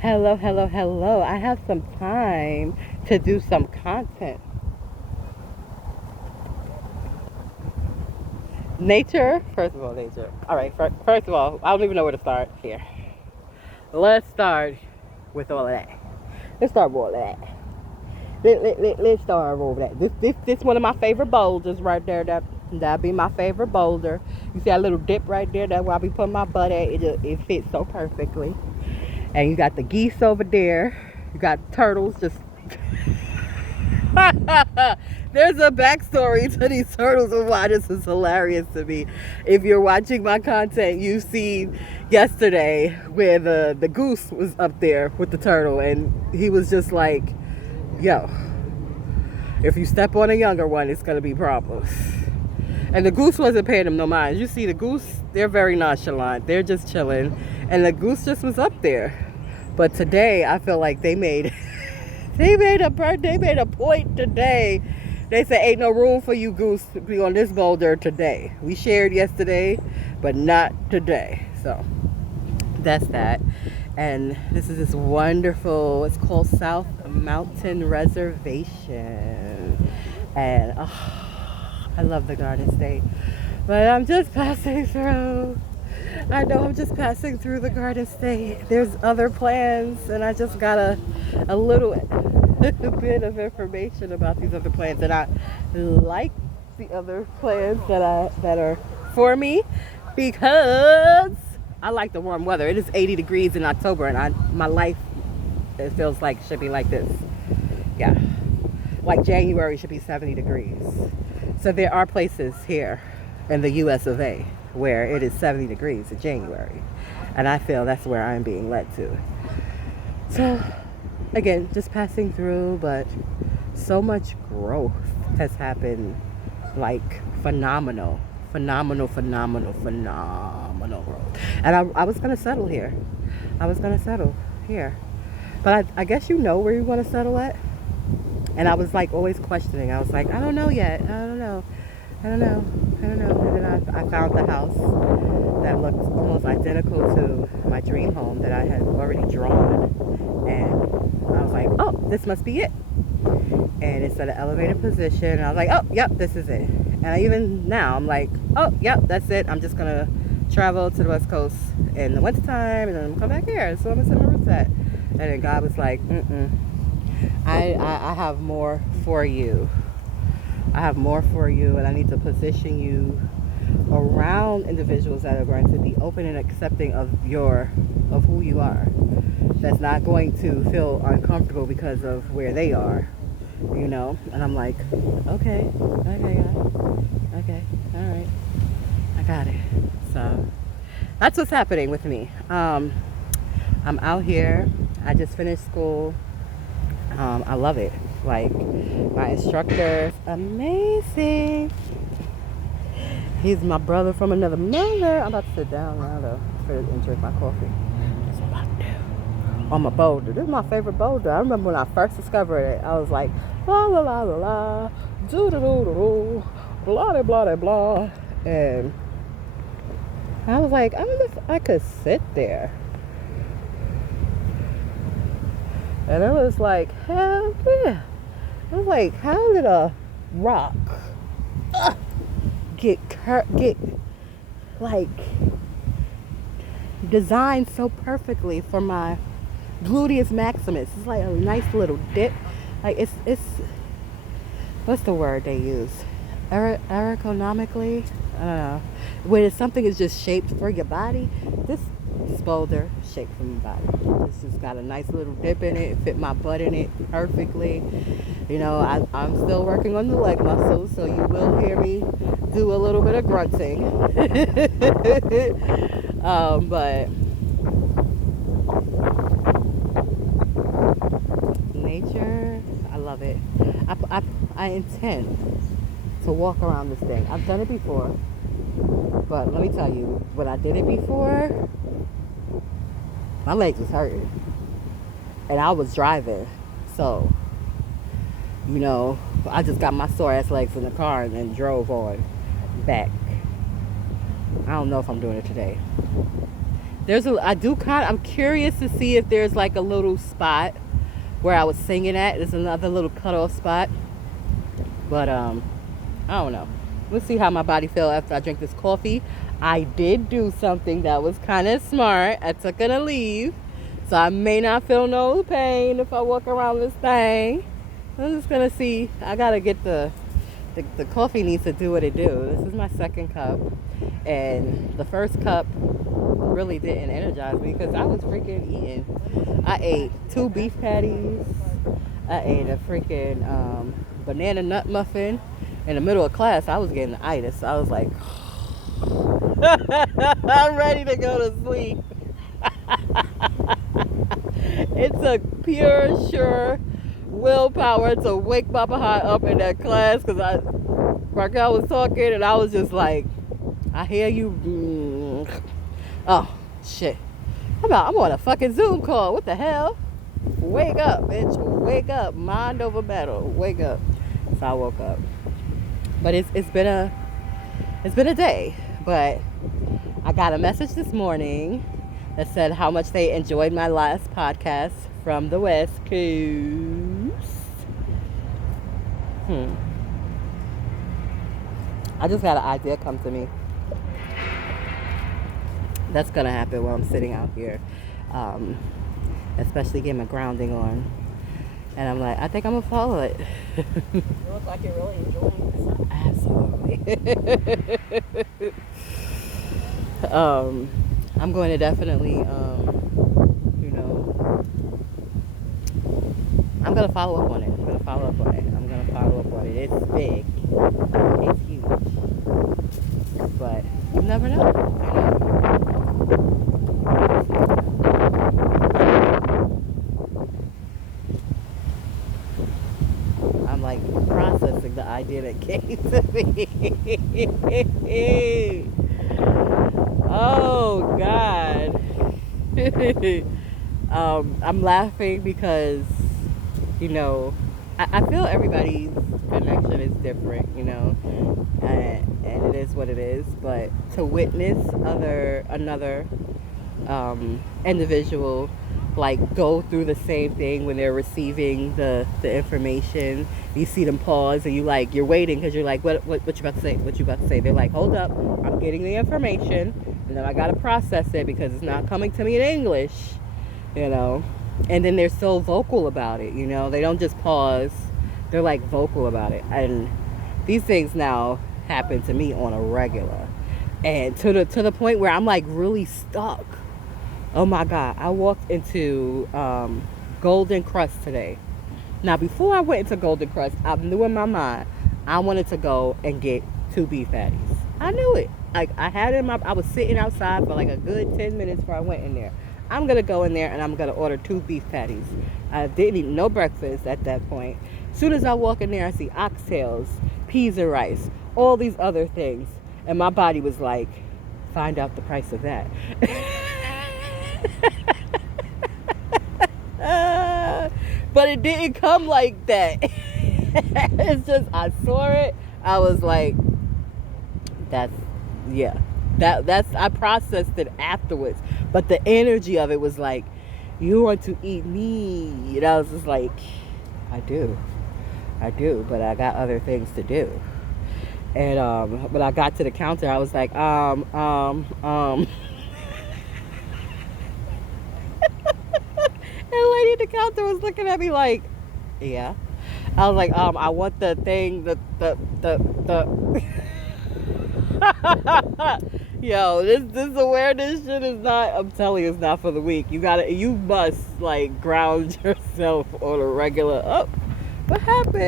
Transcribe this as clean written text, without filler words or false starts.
Hello, hello, hello. I have some time to do some content. Nature, first of all, nature. All right, first of all, I don't even know where to start here. Let's start with all of that. Let's start with all of that. Let's start over that. This one of my favorite boulders right there. That'd be my favorite boulder. You see that little dip right there? That's where I be putting my butt at. It fits so perfectly. And you got the geese over there. You got turtles just. There's a backstory to these turtles and why this is hilarious to me. If you're watching my content, you've seen yesterday where the goose was up there with the turtle, and he was just like, yo, if you step on a younger one, it's gonna be problems. And the goose wasn't paying him no mind. You see the goose, they're very nonchalant. They're just chilling. And the goose just was up there. But today, I feel like they made a point today. They said, ain't no room for you, goose, to be on this boulder today. We shared yesterday, but not today. So that's that. And this is this wonderful, it's called South Mountain Reservation. And I love the Garden State. But I'm just passing through. I know I'm just passing through the Garden State. There's other plans, and I just got a little bit of information about these other plans, and I like the other plans that are for me because I like the warm weather. It is 80 degrees in October, and my life, it feels like, should be like this. Yeah, like January should be 70 degrees. So there are places here in the US of A where it is 70 degrees in January, and I feel that's where I'm being led to. So again, just passing through, but so much growth has happened, like phenomenal growth. And I was gonna settle here. But I guess you know where you want to settle at. And I was like always questioning. I was like, I don't know yet. I don't know. And then I found the house that looked almost identical to my dream home that I had already drawn. And I was like, oh, this must be it. And it's at an elevated position. And I was like, oh, yep, this is it. And even now, I'm like, oh, yep, that's it. I'm just going to travel to the West Coast in the wintertime and then come back here. So I'm going to set my roots at. And then God was like, I have more for you. I have more for you, and I need to position you around individuals that are going to be open and accepting of who you are. That's not going to feel uncomfortable because of where they are, you know. And I'm like, okay, God. Okay, all right, I got it. So that's what's happening with me. I'm out here. I just finished school. I love it. Like, my instructor, amazing. He's my brother from another mother. I'm about to sit down now though and drink my coffee. That's what I'm about to do. On my boulder. This is my favorite boulder. I remember when I first discovered it, I was like, la la la la la, do do do do, blah blah blah blah. And I was like, I wonder if I could sit there. And it was like, hell yeah. I was like, how did a rock get like designed so perfectly for my gluteus maximus? It's like a nice little dip. Like it's what's the word they use? Ergonomically? I don't know. When something is just shaped for your body, this boulder shaped for my body. This has got a nice little dip in it. It fit my butt in it perfectly. You know, I'm still working on the leg muscles, so you will hear me do a little bit of grunting. But nature, I love it. I intend to walk around this thing. I've done it before, but let me tell you, when I did it before, my legs was hurting, and I was driving, so, you know, I just got my sore ass legs in the car and then drove on back. I don't know if I'm doing it today. I'm curious to see if there's like a little spot where I was singing at. There's another little cutoff spot. But I don't know. We'll see how my body feels after I drink this coffee. I did do something that was kind of smart. I took a leave. So I may not feel no pain if I walk around this thing. I'm just going to see. I got to get the coffee needs to do what it do. This is my second cup. And the first cup really didn't energize me because I was freaking eating. I ate 2 beef patties. I ate a freaking banana nut muffin. In the middle of class, I was getting itis. So I was like, I'm ready to go to sleep. It took pure, sure willpower to wake my behind up in that class because Raquel was talking and I was just like, I hear you. Oh, shit. I'm on a fucking Zoom call. What the hell? Wake up, bitch. Wake up. Mind over matter. Wake up. So I woke up. But it's been a day. But I got a message this morning that said how much they enjoyed my last podcast from the West Coast. I just got an idea come to me. That's gonna happen while I'm sitting out here, especially getting my grounding on. And I'm like, I think I'm gonna follow it. You look like you're really enjoying this. Absolutely. I'm going to definitely, I'm gonna follow up on it. It's big. It's huge. But you never know. I'm like processing the idea that came to me. Oh God. I'm laughing because, I feel everybody's connection is different, and it is what it is. But to witness another individual like go through the same thing when they're receiving the information, you see them pause and you're waiting because you're like, what you about to say? They're like, hold up, I'm getting the information and then I gotta process it because it's not coming to me in English, and then they're so vocal about it, they don't just pause, they're like vocal about it. And these things now happen to me on a regular, and to the point where I'm like really stuck. Oh my God, I walked into Golden Crust today. Now before I went into Golden Crust, I knew in my mind I wanted to go and get 2 beef patties. I knew it. Like I had it I was sitting outside for like a good 10 minutes before I went in there. I'm gonna go in there and I'm gonna order 2 beef patties. I didn't eat no breakfast at that point. As soon as I walk in there, I see oxtails, peas and rice, all these other things. And my body was like, find out the price of that. But it didn't come like that. It's just, I saw it, I was like, that's I processed it afterwards, but the energy of it was like, you want to eat me, and I was just like, I do, but I got other things to do. And when I got to the counter, I was like, And the lady at the counter was looking at me like, yeah. I was like, I want the thing, the Yo, this awareness shit is not, I'm telling you, it's not for the weak. You must like ground yourself on a regular, what happened?